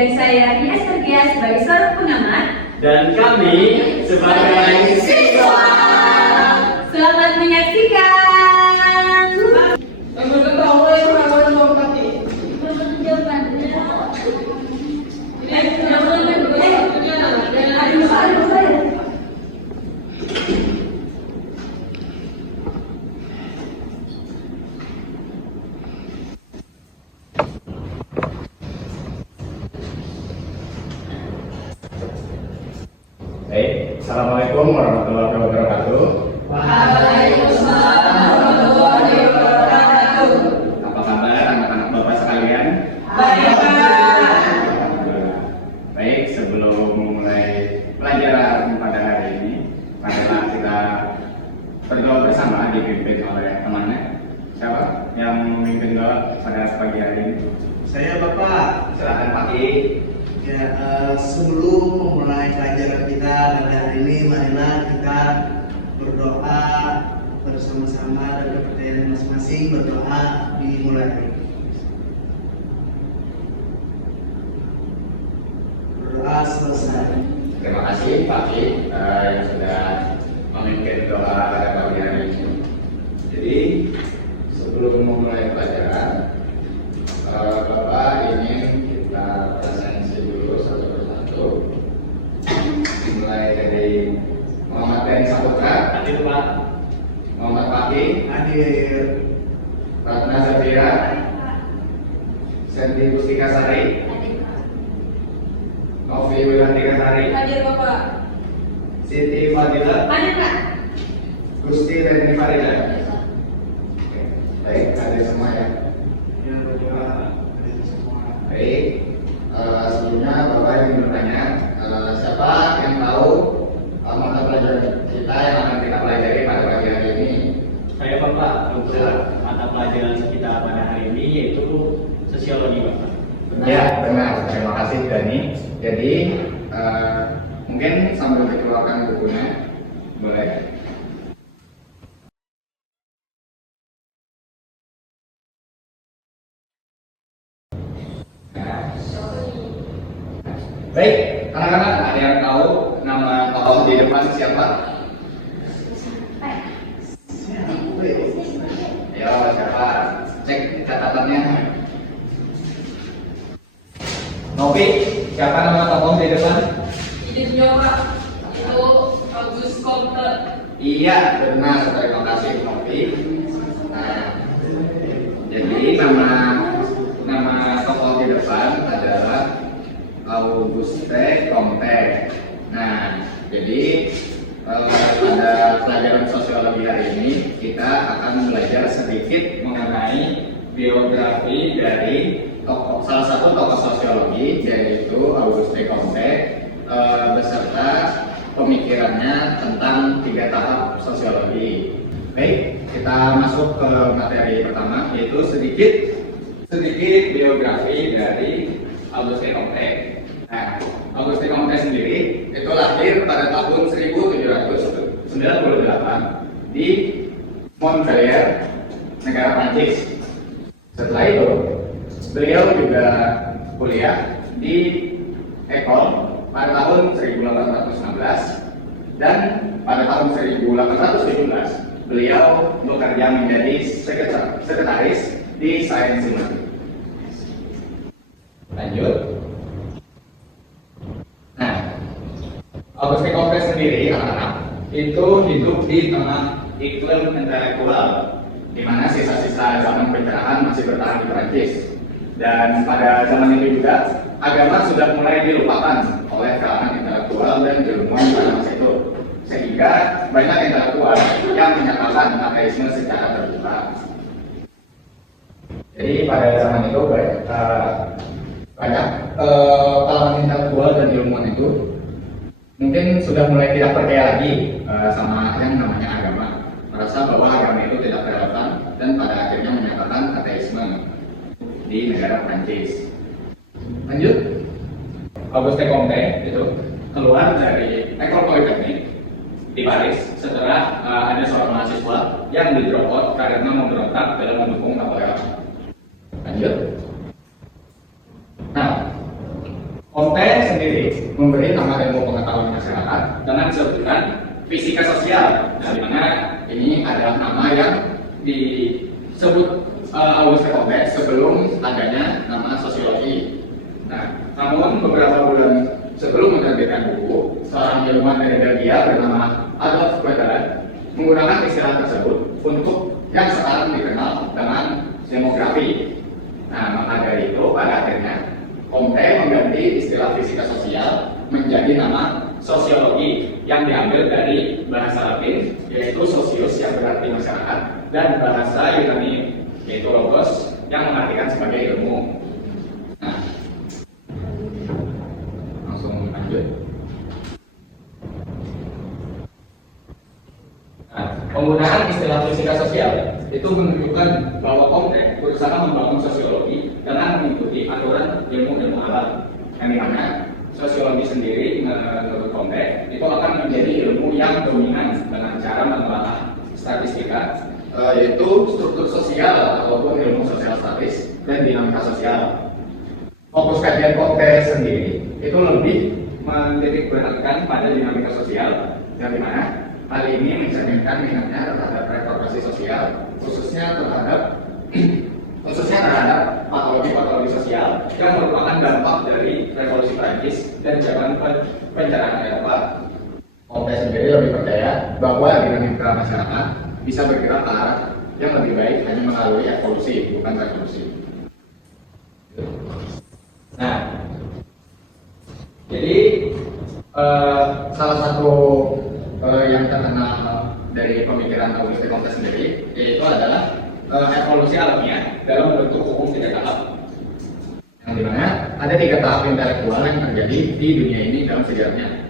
Dan saya Ria Sergia sebagai seorang pengamat. Dan kami sebagai siswa. Selamat menyaksikan. Baik, Assalamualaikum warahmatullahi wabarakatuh. Waalaikumsalam warahmatullahi wabarakatuh. Apa kabar anak-anak Bapak sekalian? Baik, Pak. Baik, sebelum memulai pelajaran pada hari ini, marilah kita berdoa bersama dipimpin oleh temannya. Siapa yang memimpin doa pada pagi hari ini? Saya Bapak. Silakan Pak I. Ya, sebelum memulai pelajaran kita pada hari ini, marilah kita berdoa bersama-sama dan percayaan masing-masing. Berdoa dimulai. Berdoa selesai. Terima kasih Pak I yang sudah memimpin doa pada pagi hari ini. Jadi sebelum memulai pelajaran, Bapak ingin kita presensi dulu satu persatu. Dimulai dari Muhammad Ben Saputra. Hadir Pak. Muhammad Fakih, Hadir. Ratna Zafira, Santi Pustika Sari, Novi Wilantika Sari, Hadir Bapak. Siti Fadila, Hadir Pak. Gusti Reni Farida. Oke, baik, hadir semua ya. Ya, berdoa. Hadir semua. Baik, sebelumnya Bapak ingin bertanya, siapa yang tahu mata pelajaran kita yang akan kita pelajari pada pagi hari ini? Saya Bapak untuk mata pelajaran kita pada hari ini yaitu sosiologi Bapak. Ya, benar. Terima kasih Dani. Jadi, mungkin sambil dikeluarkan bukunya, boleh. Baik, anak-anak, ada yang tahu nama tokoh di depan siapa? Ayo, siapa? Cek catatannya. Novi, siapa nama tokoh di depan? Ini dia Pak. Itu Agus Komte. Iya, benar. Terima kasih Novi. Nah, jadi nama tokoh di depan adalah Auguste Comte. Nah, jadi pada pelajaran sosiologi hari ini kita akan belajar sedikit mengenai biografi dari salah satu tokoh sosiologi yaitu Auguste Comte beserta pemikirannya tentang 3 tahap sosiologi. Baik, kita masuk ke materi pertama yaitu sedikit biografi dari Auguste Comte. Nah, Auguste Comte sendiri itu lahir pada tahun 1798 di Montpellier, negara Prancis. Setelah itu, beliau juga kuliah di École pada tahun 1816 dan pada tahun 1817 beliau bekerja menjadi sekretaris di Saint-Simon. Lanjut. Nah, Auguste Comte sendiri anak-anak itu hidup di tengah iklim intelektual di mana sisa-sisa zaman pencerahan masih bertahan di Perancis. Dan pada zaman itu juga agama sudah mulai dilupakan oleh kalangan intelektual dan ilmuwan pada masa itu, sehingga banyak intelektual yang menyatakan ateisme secara terbuka. Jadi pada zaman itu banyak kalangan intelektual dan ilmuwan itu mungkin sudah mulai tidak percaya lagi sama yang namanya agama, merasa bahwa agama itu tidak relevan dan pada akhirnya menyatakan ateisme di negara Prancis. Lanjut, Auguste Comte itu keluar dari École Polytechnique di Paris setelah ada seorang mahasiswa yang didropot karena memberontak dalam mendukung Napoleon. Lanjut. Nah, Komte sendiri memberi nama ilmu pengetahuan masyarakat dengan sebutan fisika sosial. Nah, di mana ini adalah nama yang disebut Auguste Comte sebelum adanya nama sosiologi. Nah, namun beberapa bulan sebelum menerbitkan buku, seorang ilmuwan dari Belgia bernama Adolf Quetelet menggunakan istilah tersebut untuk yang sekarang dikenal dengan demografi. Nah, maka dari itu pada akhirnya Comte mengganti istilah fisika sosial menjadi nama sosiologi yang diambil dari bahasa Latin yaitu socius yang berarti masyarakat dan bahasa Yunani yaitu logos yang mengartikan sebagai ilmu. Nah, langsung lanjut. Nah, penggunaan istilah fisika sosial itu menunjukkan bahwa Comte berusaha membangun sosiologi dengan mengikuti aturan ilmu-ilmu alam, yang dimana sosiologi sendiri menurut Comte itu akan menjadi ilmu yang dominan dengan cara menelaah statistika, yaitu struktur sosial ataupun ilmu sosial statis dan dinamika sosial. Fokus kajian Comte sendiri itu lebih menitik beratkan pada dinamika sosial, yang dimana hal ini mencerminkan minatnya terhadap reformasi sosial, khususnya terhadap patologi-patologi sosial yang merupakan dampak dari revolusi Prancis dan zaman pencerahan Eropa. Comte sendiri lebih percaya bahwa dinamika masyarakat bisa bergerak ke arah yang lebih baik hanya melalui evolusi, bukan revolusi. Nah, jadi salah satu yang terkenal dari pemikiran Auguste Comte sendiri yaitu adalah evolusi alamiah dalam bentuk hukum 3 tahap, yang dimana ada 3 tahap intelektual yang terjadi di dunia ini dalam sejarahnya.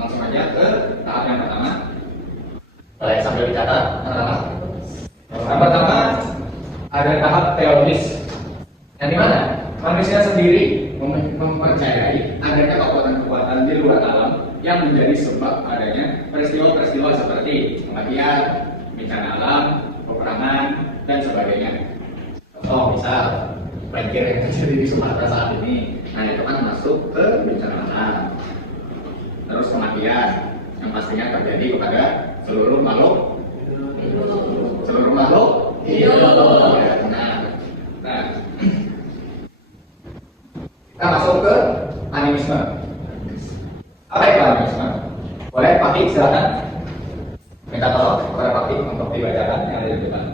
Langsung aja ke tahap yang pertama. Boleh sambil dicatat. Yang pertama ada tahap teologis, yang dimana manusia sendiri mempercayai adanya kekuatan-kekuatan di luar alam yang menjadi sebab adanya peristiwa-peristiwa seperti kematian, bencana alam, peperangan, dan sebagainya. Contoh misal banjir yang terjadi di Sumatera saat ini, nah itu kan masuk ke bencana alam. Terus kematian yang pastinya terjadi kepada seluruh makhluk hidup. Ya, benar. Nah, kita masuk ke animisme. Apa itu animisme? Boleh Pak Ki, silakan. Minta tolong kepada Pak Ki untuk dibacakan yang ada di depan.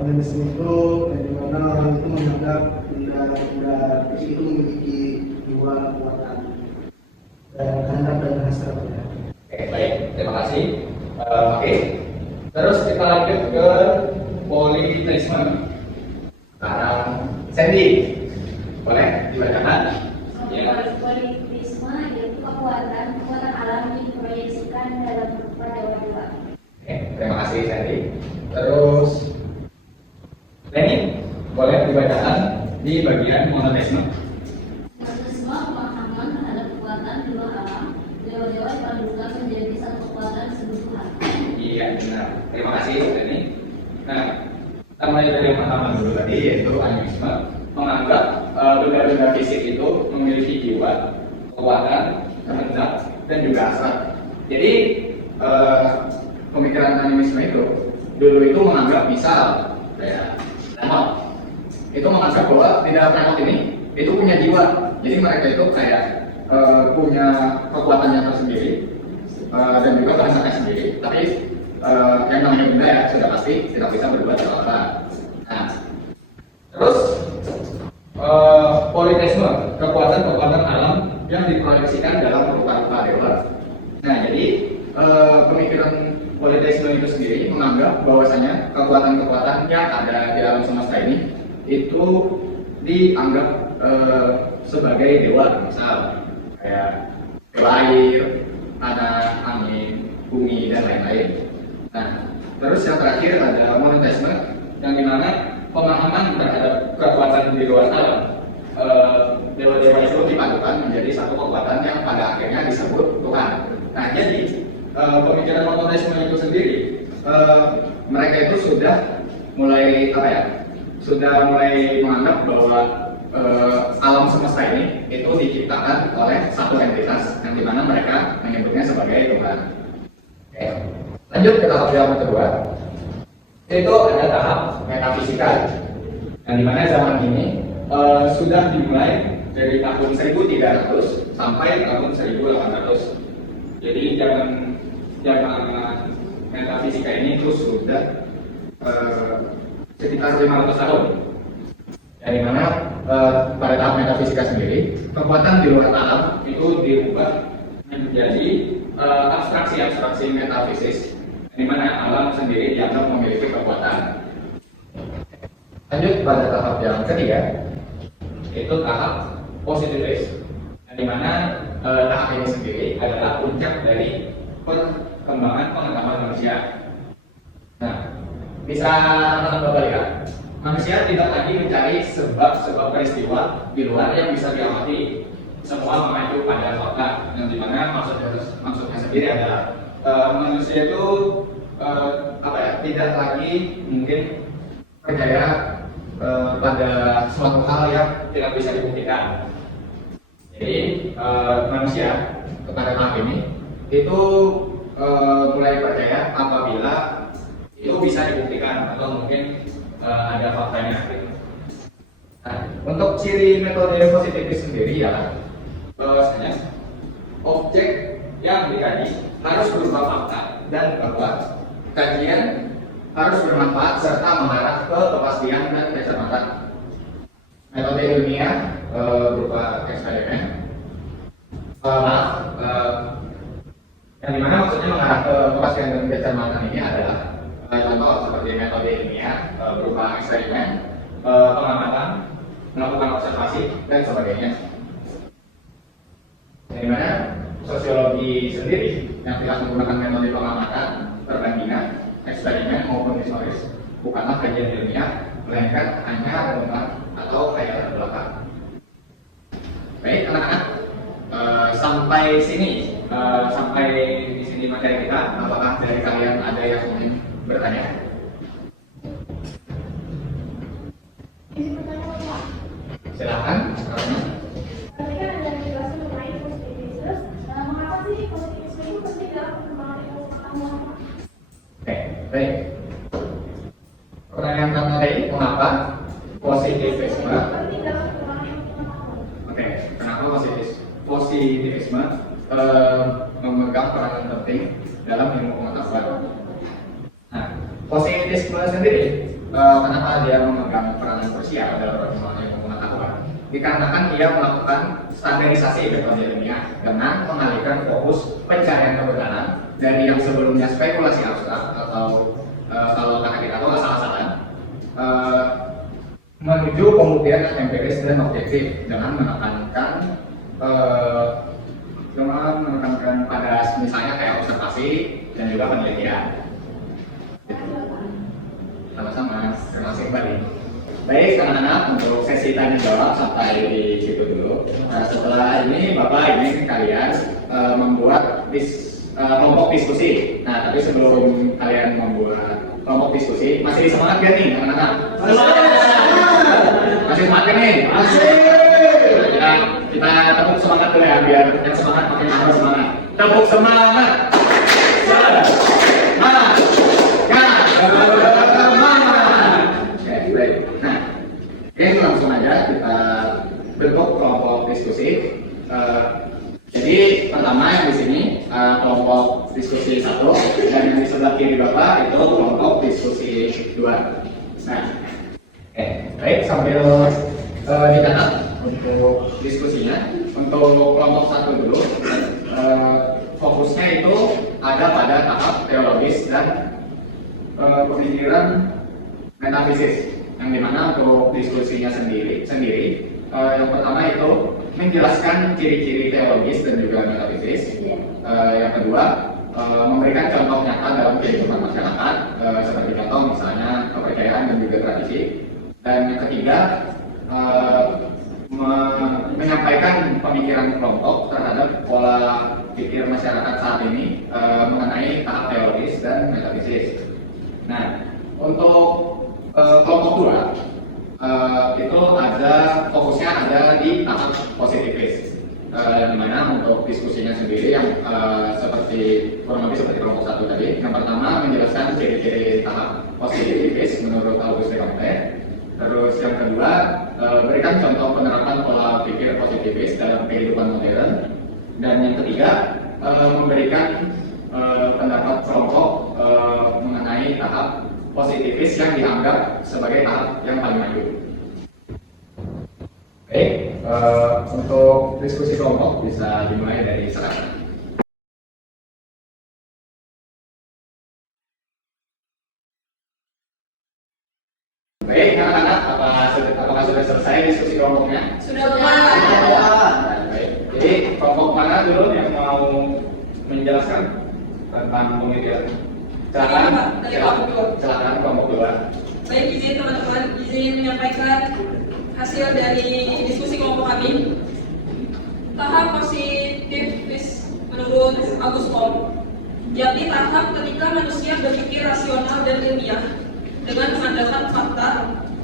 Animisme itu bagaimana orang itu menganggap benda fisik itu memiliki jiwa, kekuatan dan kehendak dan hasrat. Oke, baik, terima kasih. Oke, terus kita lanjut ke politeisme. Sekarang Sandy, boleh dibacakan? Politisme yaitu kekuatan alam yang diproyeksikan dalam berupa dewa-dewa. Oke, terima kasih Sandy. Terus Lenin, boleh dibacakan di bagian monoteisme. Monoteisme pemahaman terhadap kekuatan di luar alam, dewa-dewa dipadukan menjadi satu kekuatan seluruhan. Iya, benar. Terima kasih Lenin. Nah, kita mulai dari yang pertama dulu tadi, yaitu animisme. Menganggap benda-benda fisik itu memiliki jiwa, kekuatan, kehendak, dan juga hasrat. Jadi pemikiran animisme itu dulu itu menganggap misal kayak remote, itu menganggap bahwa di dalam remote ini itu punya jiwa. Jadi mereka itu kayak punya kekuatannya tersendiri dan juga kehendaknya sendiri. Tapi yang namanya benda ya sudah pasti tidak bisa berbuat apa-apa. Nah, terus politeisme, kekuatan-kekuatan alam yang diproyeksikan dalam rupa-rupa dewa. Nah, jadi pemikiran politeisme itu sendiri menganggap bahwasanya kekuatan-kekuatan yang ada di alam semesta ini itu dianggap sebagai dewa, misal kayak dewa air, tanah, angin, bumi, dan lain-lain. Nah, terus yang terakhir ada monoteisme, yang dimana pemahaman terhadap kekuatan di luar alam, dewa-dewa itu dipadukan menjadi satu kekuatan yang pada akhirnya disebut Tuhan. Nah, jadi pemikiran monoteisme itu sendiri, mereka itu sudah mulai menganggap bahwa alam semesta ini itu diciptakan oleh satu entitas yang dimana mereka menyebutnya sebagai Tuhan. Oke. Lanjut ke tahap yang kedua, yaitu ada tahap metafisika, yang dimana zaman ini sudah dimulai dari tahun 1300 sampai tahun 1800. Jadi zaman metafisika ini itu sudah sekitar 500 tahun. Yang dimana pada tahap metafisika sendiri, kekuatan di luar alam itu dirubah menjadi abstraksi-abstraksi metafisis, di mana alam sendiri dianggap memiliki kekuatan. Lanjut pada tahap yang ketiga, yaitu tahap positivis, di mana tahap ini sendiri adalah puncak dari perkembangan pengetahuan manusia. Nah, bisa Bapak lihat, manusia tidak lagi mencari sebab-sebab peristiwa di luar yang bisa diamati. Semua mengacu pada fakta, yang dimana maksudnya sendiri adalah manusia itu tidak lagi mungkin percaya pada suatu hal yang tidak bisa dibuktikan. Jadi manusia pada tahap ini itu mulai percaya apabila itu bisa dibuktikan atau mungkin ada faktanya. Nah, untuk ciri metode positivis sendiri ya bahwasanya objek yang dikaji harus berupa fakta dan bahwa kajian harus bermanfaat serta mengarah ke kepastian dan kecermatan. Metode ilmiah berupa eksperimen, yang dimana maksudnya mengarah ke kepastian dan kecermatan ini adalah contoh seperti metode ilmiah berupa eksperimen, pengamatan, melakukan observasi dan sebagainya. Yang dimana sosiologi sendiri yang tidak menggunakan metode pengamatan, perbandingan, eksperimen maupun historis bukanlah kajian ilmiah, melainkan hanya dongeng atau khayalan belaka. Baik anak-anak, sampai di sini materi kita. Apakah dari kalian ada yang ingin bertanya? Silakan. Tadi kan ada penjelasan mengenai positivisme. Mengapa sih positivisme itu penting dalam perkembangan ilmu pengetahuan? Oke, baik. Pertanyaan pertama tadi, mengapa positivisme? Penting dalam perkembangan ilmu pengetahuan. Oke, kenapa positivisme memegang peranan penting dalam ilmu pengetahuan? Nah, positivisme sendiri, kenapa dia memegang peranan krusial dalam perkembangan ilmu pengetahuan? Dikarenakan dia melakukan standarisasi metode ilmiah dengan mengalihkan fokus pencarian kebenaran dari yang sebelumnya spekulasi abstrak atau kalau kakak kita tahu asal-asalan menuju pembuktian empiris dan objektif dengan menekankan pada misalnya kayak observasi dan juga penelitian. Sama-sama, terima kasih kembali. Baik anak-anak, untuk sesi tanya jawab sampai di situ dulu. Nah, setelah ini Bapak ingin kalian membuat kelompok diskusi. Nah, tapi sebelum kalian membuat kelompok diskusi, masih semangat gak nih anak-anak? Masih semangat nih? Masih. Kita tepuk semangat dulu ya, biar yang semangat makin tambah semangat. Tepuk semangat. Semangat. Oke, langsung aja kita bentuk kelompok diskusi. Jadi pertama yang di sini kelompok diskusi 1 dan yang di sebelah kiri Bapak itu kelompok diskusi 2. Nah, baik sambil dicatat untuk diskusinya. Untuk kelompok 1 dulu, fokusnya itu ada pada tahap teologis dan pemikiran metafisis. Yang dimana untuk diskusinya sendiri yang pertama itu menjelaskan ciri-ciri teologis dan juga metafisis. Yang kedua memberikan contoh nyata dalam kehidupan masyarakat, seperti contoh misalnya kepercayaan dan juga tradisi. Dan yang ketiga menyampaikan pemikiran kelompok terhadap pola pikir masyarakat saat ini mengenai tahap teologis dan metafisis. Nah, untuk kelompok 2 itu ada fokusnya diskusinya sendiri yang seperti kurang lebih seperti kelompok 1 tadi. Yang pertama menjelaskan ciri-ciri tahap positifis menurut Auguste Comte. Terus yang kedua berikan contoh penerapan pola pikir positifis dalam kehidupan modern. Dan yang ketiga memberikan pendapat kelompok mengenai tahap positifis yang dianggap sebagai tahap yang paling maju. Baik, untuk diskusi kelompok bisa dimulai dari sekarang. Baik, anak-anak, apakah sudah selesai diskusi kelompoknya? Sudah. Baik, jadi kelompok mana dulu yang mau menjelaskan tentang pemikiran? Silakan kelompok 2. Baik, izin teman-teman, izin menyampaikan hasil dari diskusi kelompok kami. Tahap positifis menurut Auguste Comte, yakni tahap ketika manusia berpikir rasional dan ilmiah dengan mengandalkan fakta,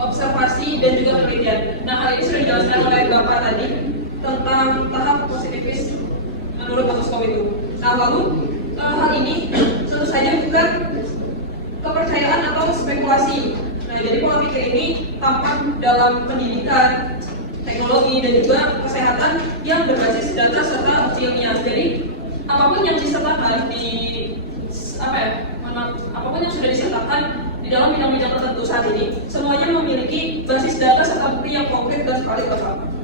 observasi, dan juga penelitian. Nah, hal ini sudah dijelaskan oleh Bapak tadi tentang tahap positifis menurut Auguste Comte itu. Nah, lalu hal ini tentu saja bukan kepercayaan atau spekulasi. Nah, jadi pola pikir ini tampak dalam pendidikan, teknologi, dan juga kesehatan yang berbasis data serta ilmiah. Jadi apapun yang disertakan apapun yang sudah disertakan di dalam bidang-bidang tertentu saat ini, semuanya memiliki basis data serta bukti yang konkret dan valid.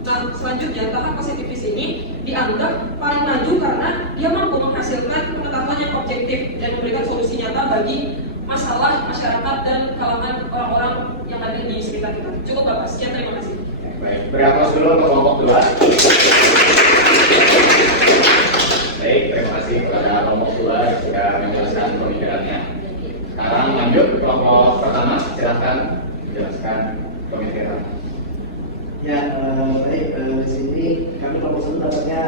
Nah, selanjutnya tahap positifis ini dianggap paling maju karena dia mampu menghasilkan pengetahuan yang objektif dan memberikan solusi nyata bagi masalah masyarakat dan kalangan orang-orang yang ada di sekitar kita. Cukup Bapak, sekian, terima kasih. Baik, beri aplaus dulu untuk kelompok 2. Baik, terima kasih kepada kelompok 2 yang sudah menjelaskan pemikirannya. Sekarang lanjut ke kelompok pertama, silakan menjelaskan pemikiran. Ya, baik, di sini kami kelompok 1 dapatnya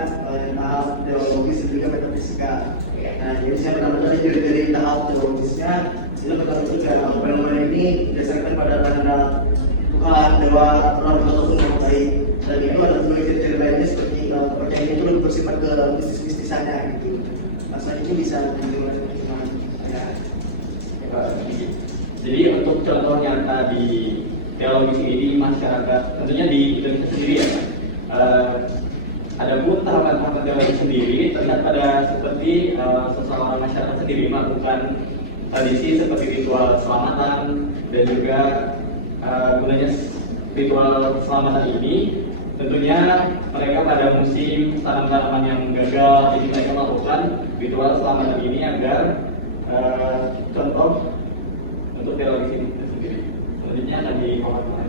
tahap teologis dan juga metafisika. Nah, jadi saya benar-benar dari tahap teologisnya, ini juga fenomena ini berdasarkan pada tanda Tuhan, dewa, Tuhan ataupun yang baik. Dan itu ada dua ciri-ciri lainnya seperti kepercayaan itu lebih bersifat ke mistis-mistisannya gitu. Masa itu bisa ya. Jadi untuk contoh nyata di teologis ini di masyarakat, tentunya di Indonesia sendiri ya, ada pun tahapan-tahapan teologis sendiri terlihat pada seperti seseorang masyarakat sendiri melakukan tradisi seperti ritual selamatan dan juga gunanya ritual selamatan ini tentunya mereka pada musim tanam-tanaman yang gagal, jadi mereka melakukan ritual selamatan ini agar contoh untuk teologis ini sendiri. Selanjutnya akan dikomentari.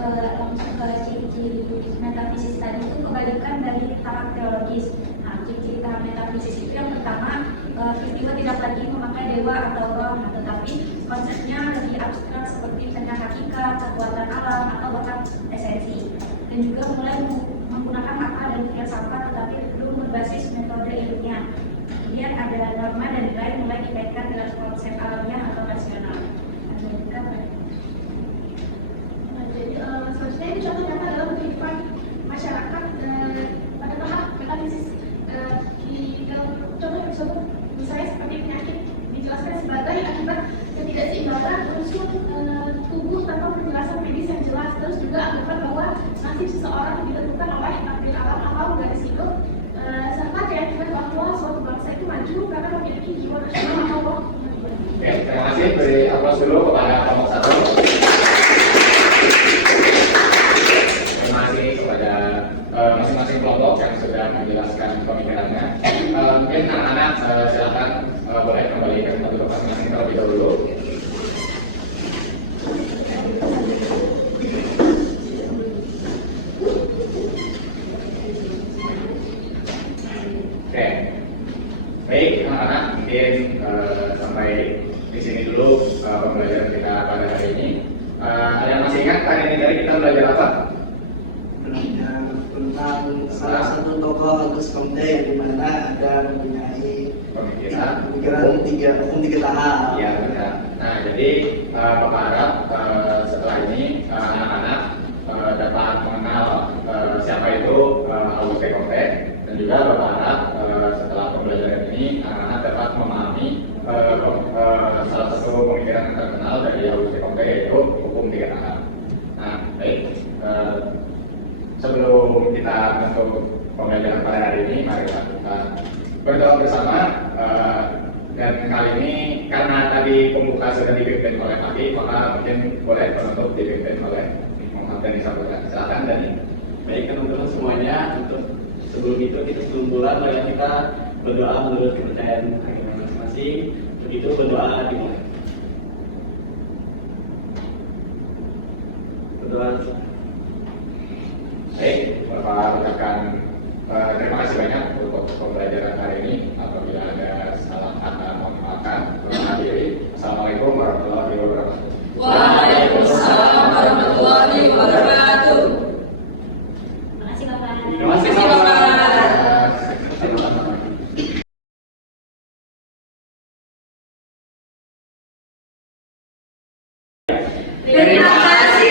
Langsung ke ciri-ciri metafisis tadi itu kebalikan dari tahap teologis. Nah, ciri-ciri tahap metafisis itu yang pertama, peristiwa tidak lagi memakai dewa atau roh, tetapi konsepnya lebih abstrak seperti tentang hakikat, kekuatan alam, atau bahkan esensi. Dan juga mulai menggunakan akal dan filsafat, tetapi belum berbasis metode ilmiah. Kemudian ada norma dan nilai mulai dikaitkan dengan konsep alamiah atau rasional. Jadi selanjutnya ini contoh nyata dalam kehidupan masyarakat pada tahap metafisis. Di dalam contoh tersebut misalnya seperti penyakit dijelaskan sebagai akibat ketidakseimbangan unsur tubuh tanpa penjelasan medis yang jelas. Terus juga anggapan bahwa nasib seseorang ditentukan oleh takdir alam atau garis hidup, serta keyakinan bahwa suatu bangsa itu maju karena memiliki jiwa nasional atau roh. Oke, terima kasih. Beri aplaus dulu kepada kelompok 1. Terima kasih kepada masing-masing kelompok yang sudah menjelaskan pemikirannya. Mungkin anak-anak silakan boleh kembali ke tempat duduk masing-masing terlebih dahulu. Oke, baik anak-anak, mungkin sampai di sini dulu pembelajaran kita pada hari ini. Ada yang masih ingat hari ini dari kita belajar apa? Belajar tentang salah satu tokoh Auguste Comte yang dimana ada mempunyai pemikiran tiga tahap. Iya benar. Nah jadi Bapak harap setelah ini anak-anak dapat mengenal siapa itu Auguste Comte dan juga berharap setelah pembelajaran ini anak-anak dapat memahami salah satu pemikiran yang terkenal dari Auguste Comte, yaitu hukum tiga tahap. Nah, baik. Sebelum kita menutup pembelajaran pada hari ini, mari kita berdoa bersama. Dan kali ini karena tadi pembuka sudah dipimpin oleh Pak, maka mungkin boleh penutup dipimpin oleh Muhammad Dhani Saputra. Silakan Dhani. Baik teman-teman semuanya, untuk sebelum itu kita selumpuran, mari kita berdoa menurut kepercayaan agama masing-masing. Begitu berdoa dimulai. Berdoa. Baik, Bapak ucapkan terima kasih banyak untuk pembelajaran hari ini. Apabila ada salah kata, mohon maafkan. Assalamualaikum warahmatullahi wabarakatuh. Waalaikumsalam warahmatullahi wabarakatuh. Terima kasih Bapak. Terima kasih Bapak. Terima kasih.